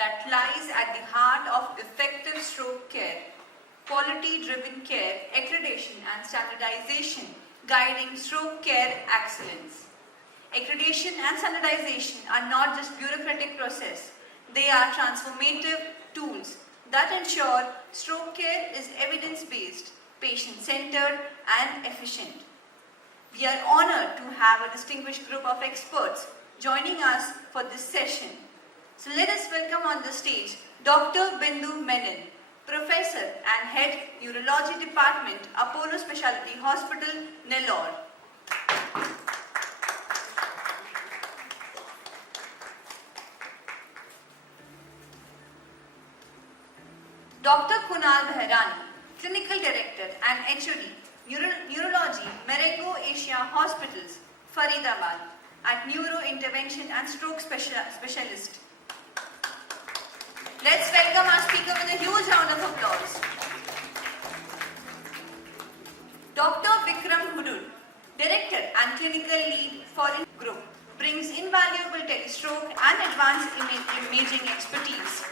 that lies at the heart of effective stroke care, quality-driven care, accreditation and standardization, guiding stroke care excellence. Accreditation and standardization are not just bureaucratic process, they are transformative tools that ensure stroke care is evidence-based, patient-centered and efficient. We are honored to have a distinguished group of experts joining us for this session. So let us welcome on the stage Dr. Bindu Menon, Professor and Head Urology Department, Apollo Specialty Hospital, Nellore. Dr. Kunal Behrani, Clinical Director and HOD, Neurology, Marengo Asia Hospitals, Faridabad, at Neuro Intervention and Stroke Specialist. Let's welcome our speaker with a huge round of applause. Dr. Vikram Hudud, Director and Clinical Lead for the group, brings invaluable telestroke and advanced imaging expertise.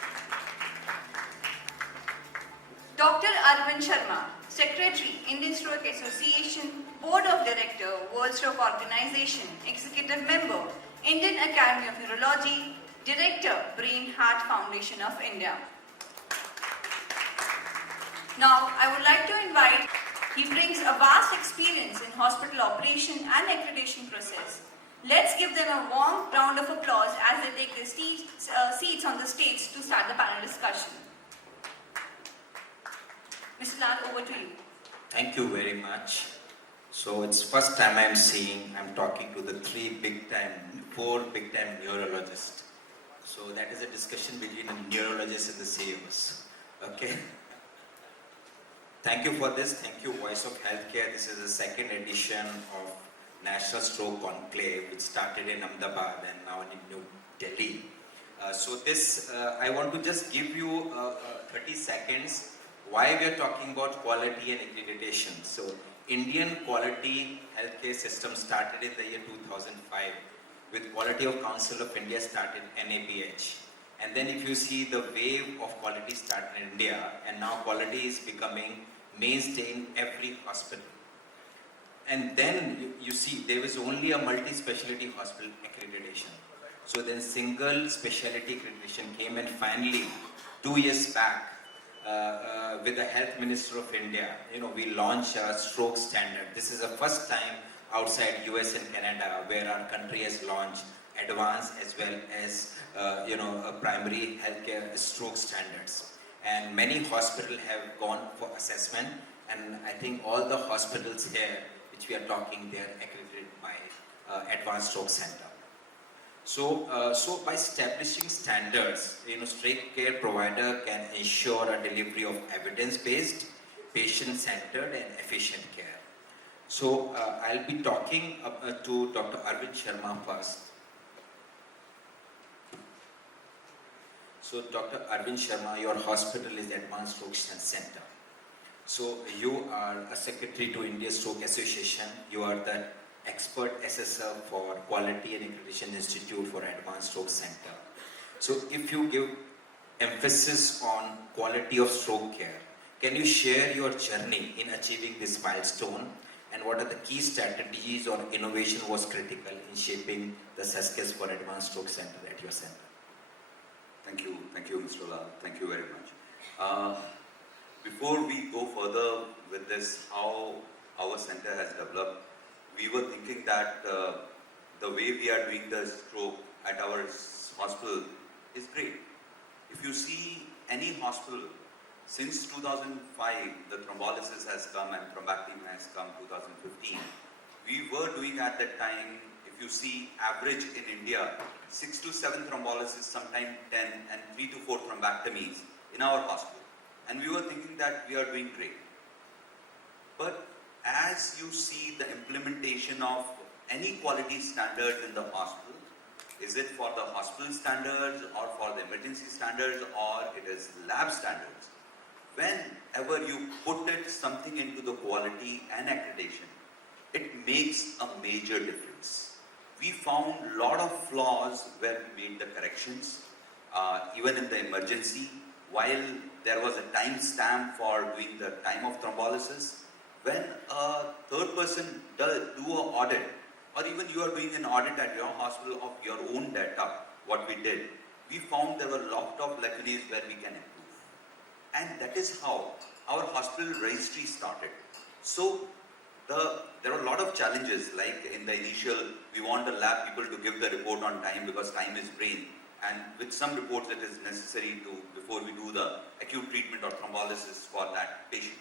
Dr. Arvind Sharma, Secretary, Indian Stroke Association, Board of Director, World Stroke Organization, Executive Member, Indian Academy of Neurology, Director, Brain Heart Foundation of India. Now, I would like to invite, he brings a vast experience in hospital operation and accreditation process. Let's give them a warm round of applause as they take their seats on the stage to start the panel discussion. Mr. Lal, over to you. Thank you very much. So it's first time I'm talking to the four big time neurologists. So that is a discussion between a neurologist and the CEOs. Okay. Thank you for this. Thank you, Voice of Healthcare. This is the second edition of National Stroke Conclave, which started in Ahmedabad and now in New Delhi. I want to just give you 30 seconds why we are talking about quality and accreditation. So, Indian quality healthcare system started in the year 2005 with Quality of Council of India started NABH. And then if you see the wave of quality started in India, and now quality is becoming mainstay in every hospital. And then you see there was only a multi-specialty hospital accreditation. So then single specialty accreditation came, and finally 2 years back, with the Health Minister of India, we launched a stroke standard. This is the first time outside US and Canada where our country has launched advanced as well as primary healthcare stroke standards. And many hospitals have gone for assessment, and I think all the hospitals here which we are talking, they are accredited by Advanced Stroke Center. So by establishing standards, stroke care provider can ensure a delivery of evidence-based, patient-centered and efficient care. So I'll be talking to Dr. Arvind Sharma first. So Dr. Arvind Sharma, your hospital is Advanced Stroke Center. So you are a secretary to Indian Stroke Association. You are the expert assessor for Quality and Accreditation Institute for Advanced Stroke Center. So if you give emphasis on quality of stroke care, can you share your journey in achieving this milestone, and what are the key strategies or innovation was critical in shaping the success for Advanced Stroke Center at your center? Thank you, Mr. Lal. Thank you very much. Before we go further with this, how our center has developed, we were thinking that the way we are doing the stroke at our hospital is great. If you see any hospital, since 2005, the thrombolysis has come and thrombectomy has come 2015. We were doing at that time, if you see average in India, 6 to 7 thrombolysis, sometimes 10, and 3 to 4 thrombectomies in our hospital. And we were thinking that we are doing great. But as you see the implementation of any quality standards in the hospital, is it for the hospital standards or for the emergency standards or it is lab standards? Whenever you put something into the quality and accreditation, it makes a major difference. We found a lot of flaws where we made the corrections. even in the emergency, while there was a time stamp for doing the time of thrombolysis, when a third person do an audit, or even you are doing an audit at your hospital of your own data, what we did, we found there were a lot of lacunae where we can improve. And that is how our hospital registry started. So there are a lot of challenges, like in the initial, we want the lab people to give the report on time because time is brain. And with some reports it is necessary to, before we do the acute treatment or thrombolysis for that patient.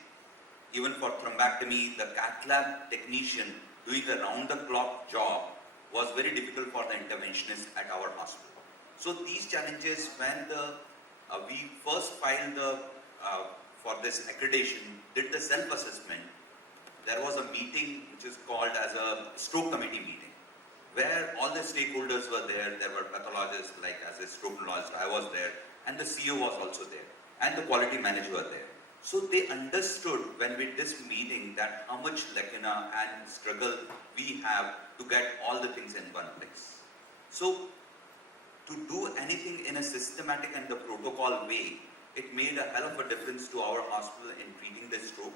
Even for thrombectomy, the cath lab technician doing a round-the-clock job was very difficult for the interventionist at our hospital. So these challenges, when we first filed for this accreditation, did the self-assessment, there was a meeting which is called as a stroke committee meeting, where all the stakeholders were there. There were pathologists, like as a stroke neurologist, I was there, and the CEO was also there, and the quality manager were there. So they understood when we did this meeting that how much lacuna and struggle we have to get all the things in one place. So to do anything in a systematic and the protocol way, it made a hell of a difference to our hospital in treating the stroke.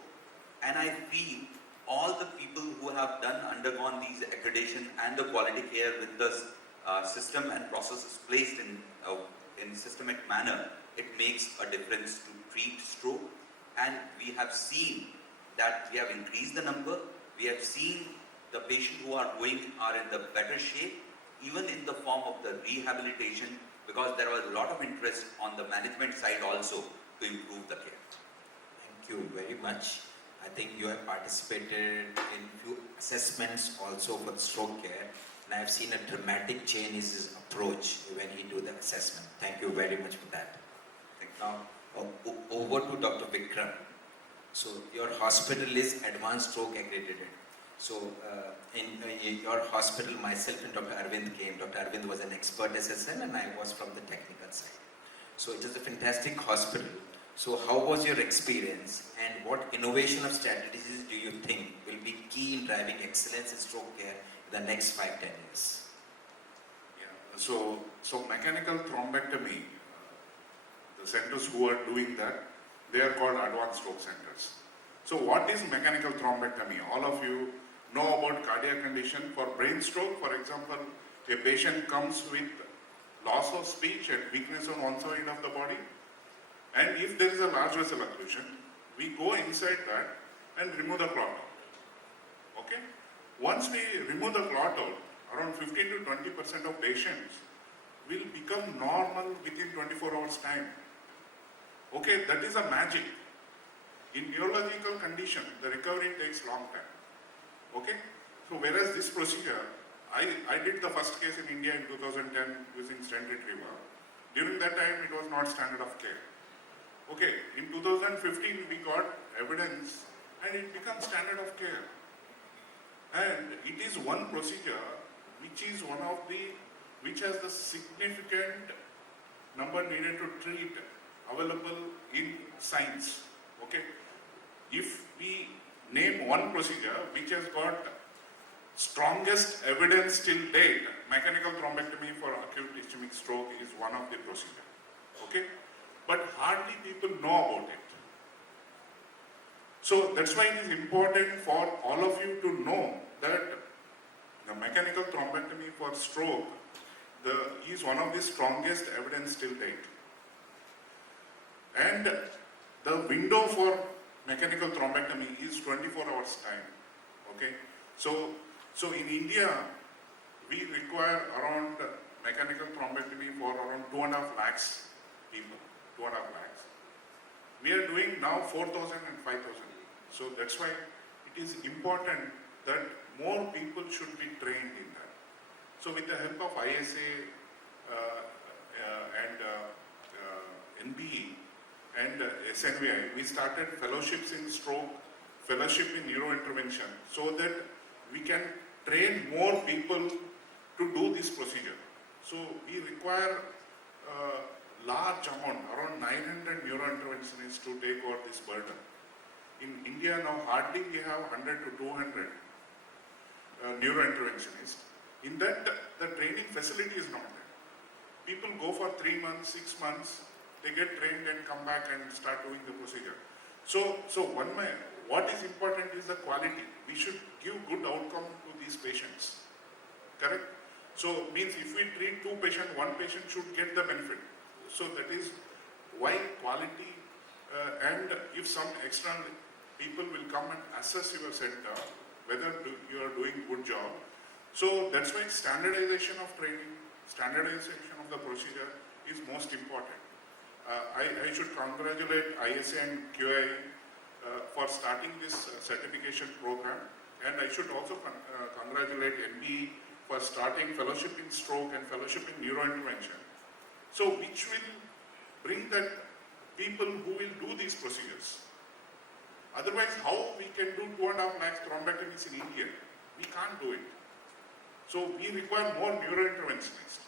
And I feel all the people who have undergone these accreditation and the quality care with the system and processes placed in systematic manner, it makes a difference to treat stroke. And we have seen that we have increased the number. We have seen the patients who are going are in the better shape, even in the form of the rehabilitation, because there was a lot of interest on the management side also to improve the care. Thank you very much. I think you have participated in few assessments also for the stroke care, and I have seen a dramatic change in his approach when he do the assessment. Thank you very much for that. Now, over to Dr. Vikram. So your hospital is advanced stroke accredited. So in your hospital, myself and Dr. Arvind came. Dr. Arvind was an expert assessor and I was from the technical side. So it is a fantastic hospital. So how was your experience and what innovation of strategies do you think will be key in driving excellence in stroke care in the next 5-10 years? Yeah. So mechanical thrombectomy, the centers who are doing that, they are called advanced stroke centers. So what is mechanical thrombectomy? All of you know about cardiac condition. For brain stroke, for example, a patient comes with loss of speech and weakness on one side of the body. And if there is a large vessel occlusion, we go inside that and remove the clot out. Okay? Once we remove the clot out, around 15 to 20% of patients will become normal within 24 hours time. Okay, that is a magic. In neurological condition, the recovery takes long time. Okay? So whereas this procedure, I did the first case in India in 2010 using stent retriever. During that time, it was not standard of care. Okay, in 2015 we got evidence and it becomes standard of care. And it is one procedure which has the significant number needed to treat available in science. Okay, if we name one procedure which has got strongest evidence till date, mechanical thrombectomy for acute ischemic stroke is one of the procedure. Okay, but hardly people know about it. So that's why it is important for all of you to know that the mechanical thrombectomy for stroke is one of the strongest evidence till date. And the window for mechanical thrombectomy is 24 hours time. Okay, so in India we require around mechanical thrombectomy for around 2.5 lakhs people. 2.5 lakhs. We are doing now 4,000 and 5,000. So that's why it is important that more people should be trained in that. So with the help of ISA and NBE and SNVI, we started fellowships in stroke, fellowship in neurointervention, so that we can train more people to do this procedure. So we require large amount, around 900 neurointerventionists to take over this burden. In India now, hardly we have 100 to 200 neurointerventionists. In that, the training facility is not there. people go for 3 months, 6 months, they get trained and come back and start doing the procedure. So what is important is the quality. We should give good outcome to these patients. Correct? So means if we treat 2 patients, 1 patient should get the benefit. So that is why quality and if some external people will come and assess your center, whether you are doing good job. So that's why standardization of training, standardization of the procedure is most important. I should congratulate ISA and QI for starting this certification program, and I should also congratulate NBE for starting fellowship in stroke and fellowship in neurointervention. So which will bring that people who will do these procedures. Otherwise, how we can do 2.5 lakhs thrombectomies in India? We can't do it. So we require more neurointerventionists,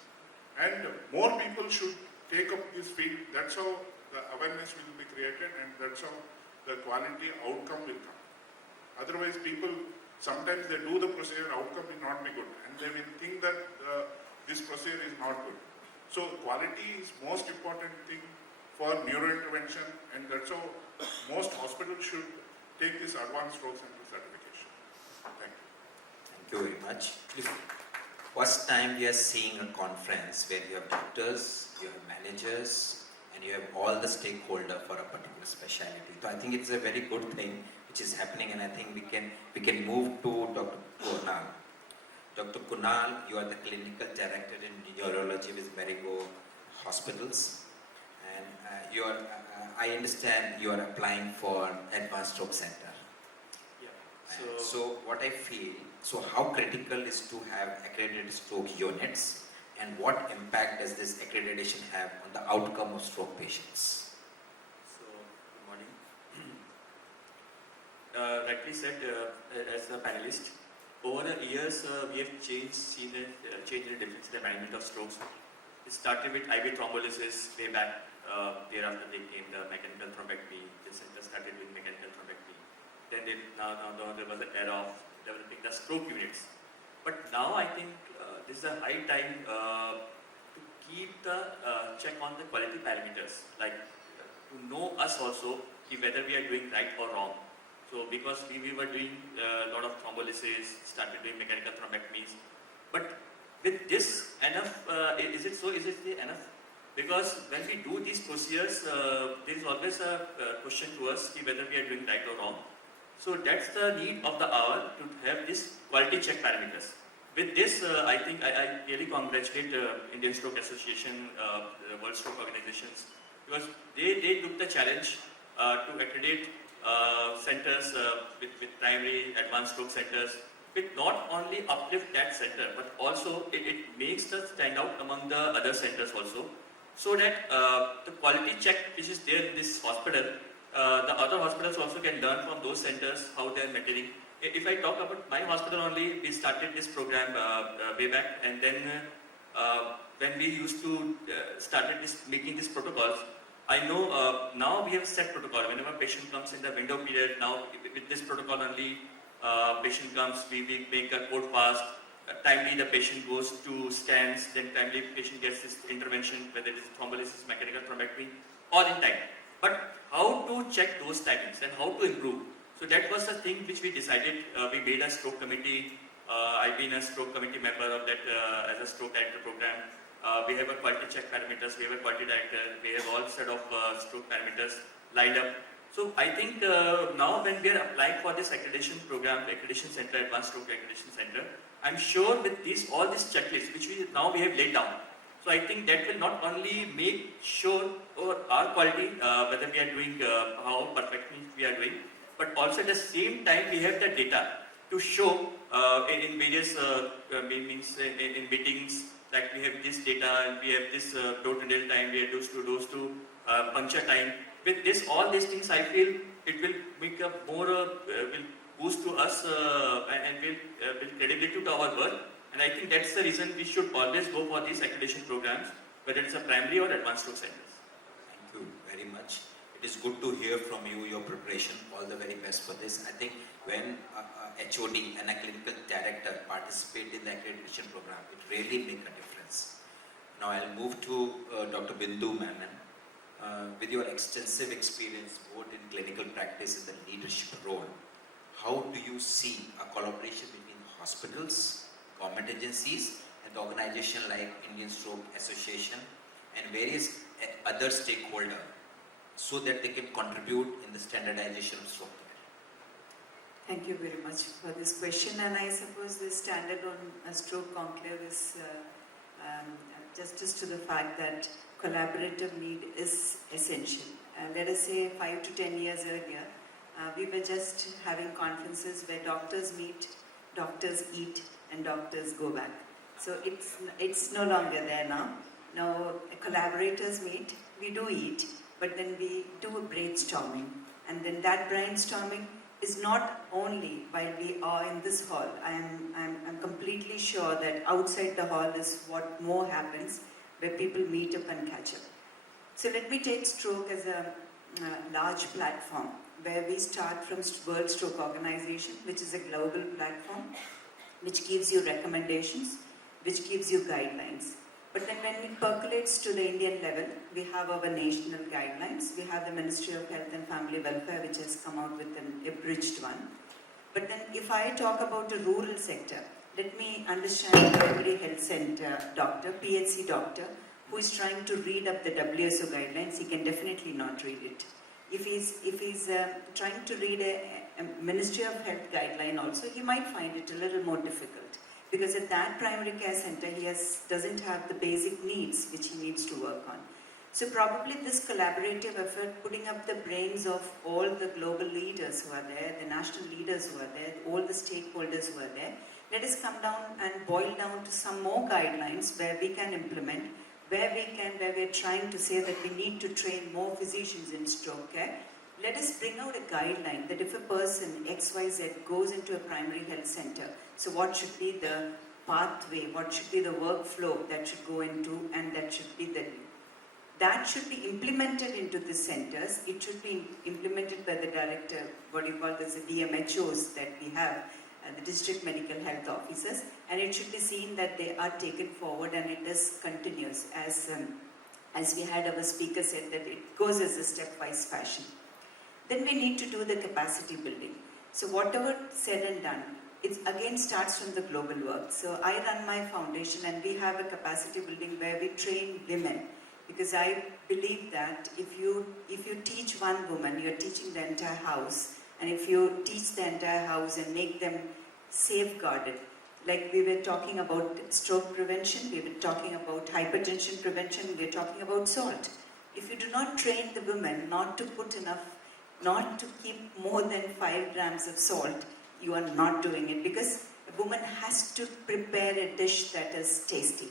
and more people should take up this field. That's how the awareness will be created, and that's how the quality outcome will come. Otherwise, people sometimes they do the procedure, outcome will not be good, and they will think that this procedure is not good. So quality is most important thing for neurointervention, and that's how most hospitals should take this advanced stroke center certification. Thank you. Thank you very much. First time we are seeing a conference where you have doctors, you have managers, and you have all the stakeholders for a particular specialty. So I think it's a very good thing which is happening, and I think we can move to Dr. Kunal. Dr. Kunal, you are the clinical director in neurology with Marigo Hospitals, and I understand you are applying for Advanced Stroke Center. Yeah. So what I feel, so how critical is to have accredited stroke units, and what impact does this accreditation have on the outcome of stroke patients? So, good morning. Rightly said, as a panelist, over the years we have seen a change in the difference in the management of strokes. It started with IV thrombolysis way back. Thereafter they came the mechanical thrombectomy. The center started with mechanical thrombectomy. Then now there was an era of developing the stroke units. But now I think this is a high time to keep the check on the quality parameters, like to know us also whether we are doing right or wrong. So because we were doing a lot of thrombolysis, started doing mechanical thrombectomies, but with this enough, is it enough? Because when we do these procedures, there is always a question to us whether we are doing right or wrong. So that's the need of the hour, to have this quality check parameters. With this, I think I really congratulate Indian Stroke Association, the World Stroke Organizations, because they took the challenge to accredit centers with primary advanced stroke centers, with not only uplift that center, but also it makes the stand out among the other centers also, so that the quality check which is there in this hospital, the other hospitals also can learn from those centers how they are maintaining. If I talk about my hospital only, we started this program way back, and then when we used to started making these protocols, I know now we have set protocol. Whenever patient comes in the window period, now with this protocol only, patient comes, we make a code fast. Timely the patient goes to scans, then timely patient gets this intervention, whether it is thrombolysis, mechanical thrombectomy, all in time. But how to check those timings and how to improve? So that was the thing which we decided. We made a stroke committee. I've been a stroke committee member of that as a stroke director program. We have a quality check parameters, we have a quality director, we have all set of stroke parameters lined up. So I think now when we are applying for this accreditation program, Accreditation Center, Advanced Stroke Accreditation Center, I'm sure with all these checklists which we have laid down. So I think that will not only make sure our quality, whether we are doing, how perfectly we are doing, but also at the same time we have the data to show in various means in meetings, like we have this data and we have this door-to-nail time, we have those to puncture time. With this, all these things, I feel it will make a more, will boost to us and will credibility to our work. And I think that's the reason we should always go for these accreditation programs, whether it's a primary or advanced stroke centers. Thank you very much. It is good to hear from you, your preparation. All the very best for this. I think when HOD and a clinical director participate in the accreditation program, it really makes a difference. Now I'll move to Dr. Bindu Menon. With your extensive experience both in clinical practice and the leadership role, how do you see a collaboration between hospitals, government agencies, and organization like Indian Stroke Association and various other stakeholders so that they can contribute in the standardization of stroke care? Thank you very much for this question, and I suppose this standard on a stroke conclave is justice to the fact that collaborative need is essential. Let us say 5 to 10 years earlier, we were just having conferences where doctors meet, doctors eat, and doctors go back. So it's no longer there now. Now collaborators meet, we do eat, but then we do a brainstorming, and then that brainstorming is not only while we are in this hall. I'm completely sure that outside the hall is what more happens, where people meet up and catch up. So let me take stroke as a large platform, where we start from World Stroke Organization, which is a global platform, which gives you recommendations, which gives you guidelines. But then when it percolates to the Indian level, we have our national guidelines. We have the Ministry of Health and Family Welfare, which has come out with an abridged one. But then if I talk about the rural sector, let me understand the primary health center doctor, PHC doctor, who is trying to read up the WSO guidelines. He can definitely not read it. If he's trying to read a Ministry of Health guideline also, he might find it a little more difficult. Because at that primary care center, he doesn't have the basic needs which he needs to work on. So probably this collaborative effort, putting up the brains of all the global leaders who are there, the national leaders who are there, all the stakeholders who are there, let us come down and boil down to some more guidelines where we can implement, where we're trying to say that we need to train more physicians in stroke care. Let us bring out a guideline that if a person XYZ goes into a primary health center, so what should be the pathway, what should be the workflow that should go into, and that should be implemented into the centers. It should be implemented by the director, what you call this, the DMHOs that we have, the district medical health officers, and it should be seen that they are taken forward and it is continuous, as we had our speaker said, that it goes as a stepwise fashion. Then we need to do the capacity building. So whatever said and done, it again starts from the global work. So I run my foundation and we have a capacity building where we train women. Because I believe that if you teach one woman, you're teaching the entire house. And if you teach the entire house and make them safeguarded, like we were talking about stroke prevention, we were talking about hypertension prevention, we were talking about salt. If you do not train the women not to put enough, not to keep more than 5 grams of salt, you are not doing it, because a woman has to prepare a dish that is tasty.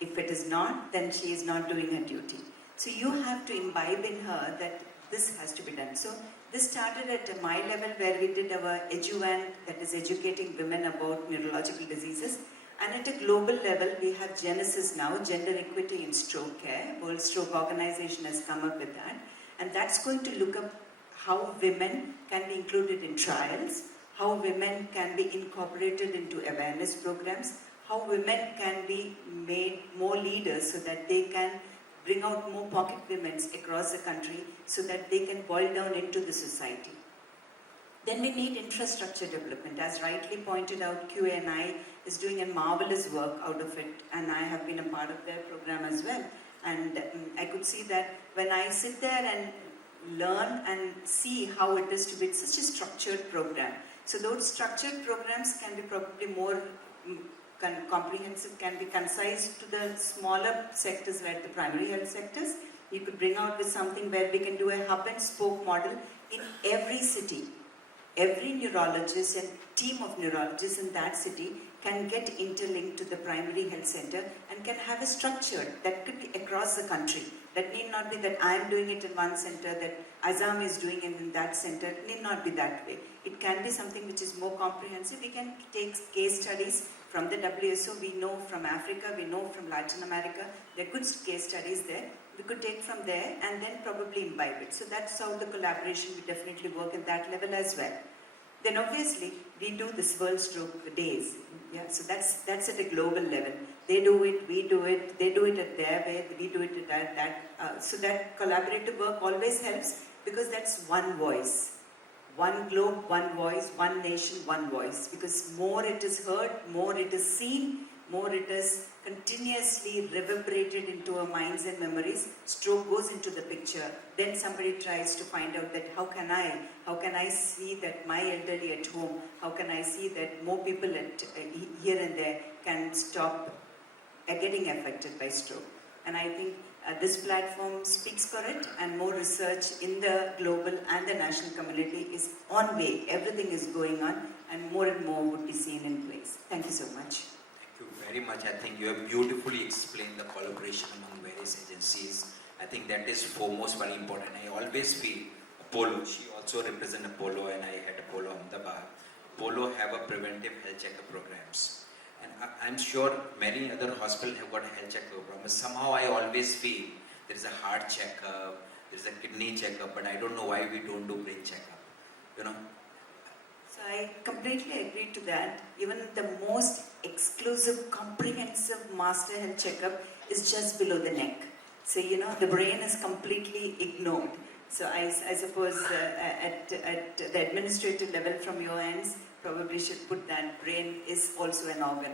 If it is not, then she is not doing her duty. So you have to imbibe in her that this has to be done. So this started at my level where we did our EduVan, that is educating women about neurological diseases. And at a global level, we have Genesis now, Gender Equity in Stroke Care. World Stroke Organization has come up with that. And that's going to look up how women can be included in trials, how women can be incorporated into awareness programs, how women can be made more leaders so that they can bring out more pocket women across the country so that they can boil down into the society. Then we need infrastructure development. As rightly pointed out, QANI is doing a marvelous work out of it, and I have been a part of their program as well. And I could see that when I sit there and learn and see how it is to be such a structured program. So those structured programs can be probably more comprehensive, can be concise to the smaller sectors like the primary health sectors. You could bring out with something where we can do a hub and spoke model in every city. Every neurologist and team of neurologists in that city can get interlinked to the primary health center and can have a structure that could be across the country. That need not be that I am doing it in one center, that Azam is doing it in that center. It need not be that way. It can be something which is more comprehensive. We can take case studies from the WSO. We know from Africa, we know from Latin America. There are good case studies there. We could take from there and then probably imbibe it. So that's how the collaboration will definitely work at that level as well. Then obviously, we do this World Stroke Days. Yeah, so that's at a global level. They do it, we do it, they do it at their way, we do it at that. So that collaborative work always helps because that's one voice. One globe, one voice, one nation, one voice. Because more it is heard, more it is seen, more it is continuously reverberated into our minds and memories, stroke goes into the picture. Then somebody tries to find out that how can I see that my elderly at home, how can I see that more people here and there can stop getting affected by stroke. And I think this platform speaks for it, and more research in the global and the national community is on way. Everything is going on, and more would be seen in place. Thank you so much. Thank you very much. I think you have beautifully explained the collaboration among various agencies. I think that is foremost very important. I always feel Apollo, she also represents Apollo, and I had Apollo Ahmedabad. Apollo have a preventive health checkup programs. And I'm sure many other hospitals have got health checkup programs. Somehow I always feel there is a heart checkup, there is a kidney checkup, but I don't know why we don't do brain checkup. You know? So I completely agree to that. Even the most exclusive, comprehensive master health checkup is just below the neck. So, the brain is completely ignored. So I suppose at the administrative level from your ends, probably should put that brain is also an organ.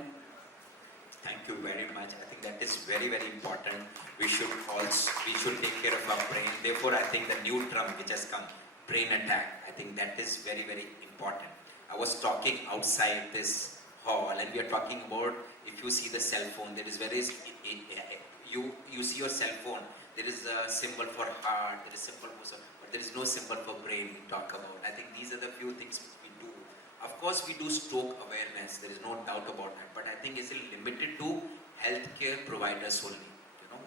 Thank you very much. I think that is very, very important. We should take care of our brain. Therefore, I think the new term which has come, brain attack, I think that is very, very important. I was talking outside this hall, and we are talking about if you see the cell phone, you see your cell phone, there is a symbol for heart, there is a symbol for, but there is no symbol for brain we talk about. I think these are the few things which we do. Of course, we do stroke awareness, there is no doubt about that, but I think it's limited to healthcare providers only.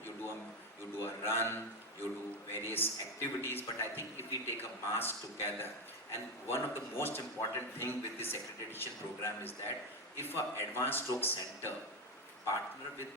You do a run, you do various activities, but I think if we take a mass together, and one of the most important thing with this accreditation program is that if an advanced stroke center partner with